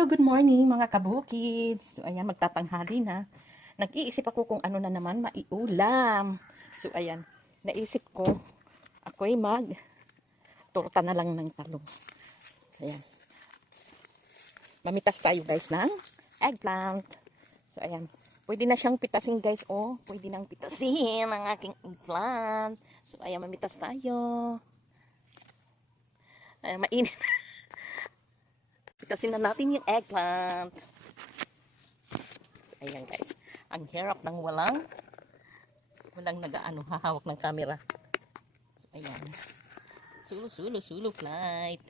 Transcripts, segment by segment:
Hello, good morning mga kabukids. So ayan, magtatanghali na. Nag-iisip ako kung ano na naman maiulam. So ayan, naisip ko, ako'y mag torta na lang ng talong. Ayan. Mamitas tayo guys ng eggplant. So ayan, pwede na siyang pitasin guys. Oh, pwede nang pitasin ang aking eggplant. So ayan, mamitas tayo. Ayan, mainit. Pitasin na natin yung eggplant. So, ayan guys. Ang hirap ng walang walang nagaano hahawak ng camera. So, ayan. Sulo, sulo, sulo flight.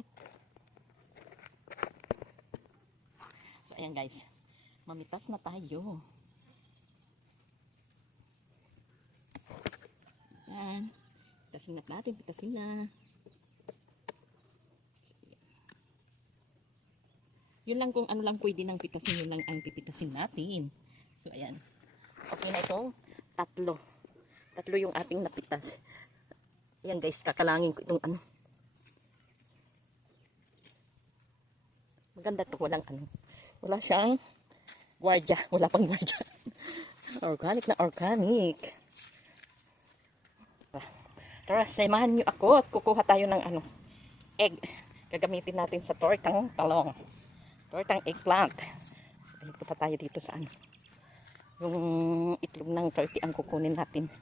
so, ayan guys. Mamitas na tayo. Ayan. Pitasin na natin, pitasin na. Yun lang kung ano lang pwede nang pitasin, yun lang ang pipitasin natin. So, ayan. Okay na ito. Tatlo. Tatlo yung ating napitas. Ayan guys, kakalangin ko itong ano. Maganda to, walang ano. Wala siyang gwardya. Wala pang gwardya. organic na organic. Tara, samahan niyo ako at kukuha tayo ng ano, egg. Gagamitin natin sa tortang talong tortang eggplant. Pa tayo dito sa ano. Yung itlog ng turkey ang kukunin natin.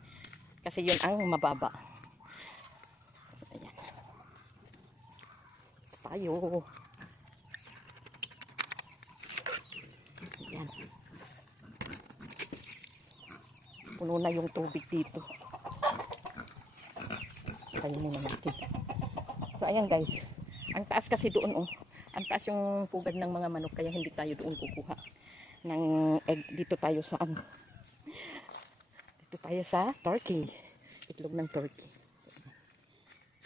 Kasi yun ang mababa. So, ayan. Ito tayo. Ayan. Puno na yung tubig dito. Tayo muna natin. So ayan guys. Ang taas kasi doon oh ang taas yung pugad ng mga manok kaya hindi tayo doon kukuha ng egg. Dito tayo sa ano? Dito tayo sa turkey. Itlog ng turkey. So,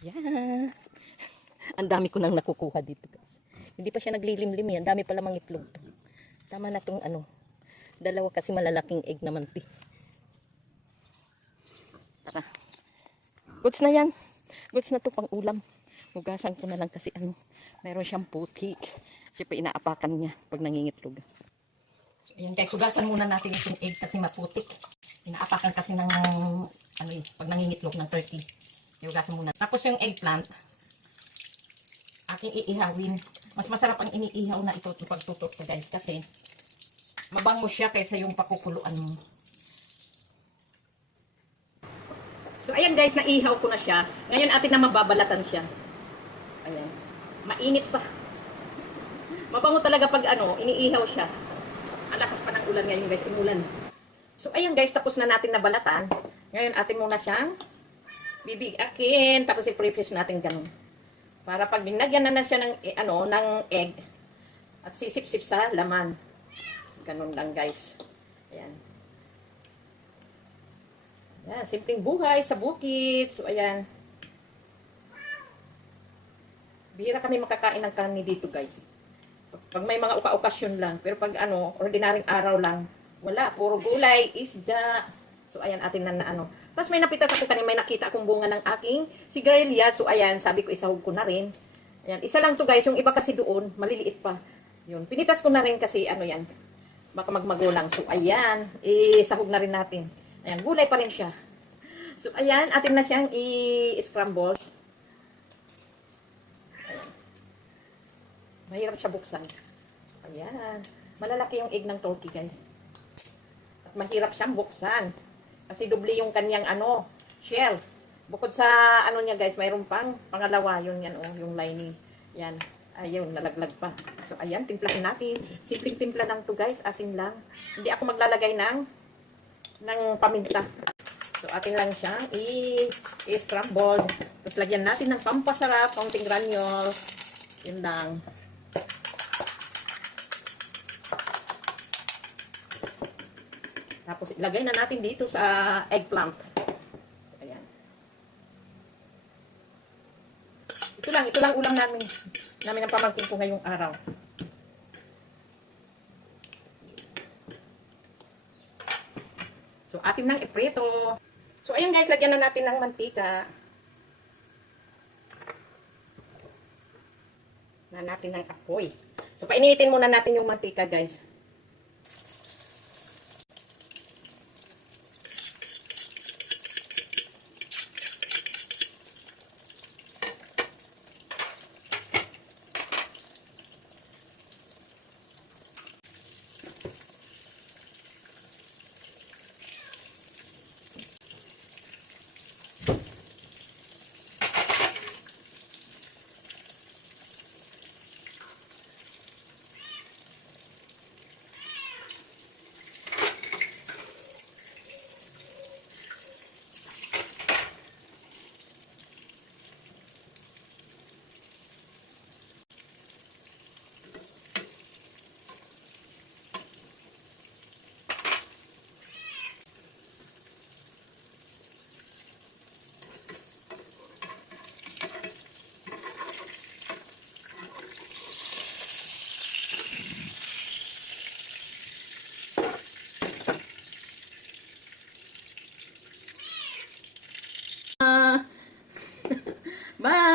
yeah. Ang dami ko nang nakukuha dito guys. Hindi pa siya naglilimlim yan dami pala mga itlog to. Tama na tong ano. Dalawa kasi malalaking egg naman pi tara. Goods na yan. Goods na to pang ulam Hugasan ko na lang kasi ano, meron siyang putik. Siyempre inaapakan niya pag nangingitlog. So, ayan guys, hugasan muna natin itong egg kasi maputik. Inaapakan kasi ng, ano yun, pag nangingitlog ng turkey. Hugasan muna. Tapos yung eggplant, aking iihawin. Mas masarap ang iniihaw na ito pag tutok ko guys kasi mabango siya kaysa yung pakukuluan mo. So ayan guys, naihaw ko na siya. Ngayon atin na mababalatan siya. Ayan. Mainit pa. Mabango talaga pag ano, iniihaw siya. Ang lakas pa ng ulan ngayon guys, umulan. So ayan guys, tapos na natin nabalatan. Ngayon atin muna siyang bibigakin, tapos i-preface natin ganun. Para pag binagyan na na siya ng, eh, ano, ng egg, at sisip-sip sa laman. Ganun lang guys. Ayan. Ayan, simpleng buhay sa bukid. So ayan. Bihira kami makakain ng karne dito, guys. Pag may mga uka-okasyon lang. Pero pag ano, ordinaryong araw lang, wala. Puro gulay, isda. So, ayan, atin na na ano. Tapos may napitas ako kanina, may nakita akong bunga ng aking sigarilya. So, ayan, sabi ko, isahog ko na rin. Ayan, isa lang to guys. Yung iba kasi doon, maliliit pa. Yun, pinitas ko na rin kasi, ano yan, baka magmagulang. So, ayan, isahog na rin natin. Ayan, gulay pa rin siya. So, ayan, atin na siyang i-scramble. Mahirap siya buksan. Ayan. Malalaki yung egg ng turkey, guys. At mahirap siyang buksan. Kasi doble yung kanyang ano, shell. Bukod sa ano niya, guys, mayroon pang pangalawa. Yun yan, oh, yung lining. Yan. Ayun, nalaglag pa. So, ayan, timplahin natin. Simpleng timpla lang to guys. Asin lang. Hindi ako maglalagay ng ng paminta. So, atin lang siya i-scramble. Tapos, lagyan natin ng pampasarap, kaunting granules. Yun lang. Tapos ilagay na natin dito sa eggplant. Ayan. Ito lang, ito lang ulam namin. Namin ang pamangkin ko ngayong araw. So atin nang iprito. So ayan guys, lagyan na natin ng mantika. Na natin ng apoy. So, painitin muna natin yung mantika, guys. Bye!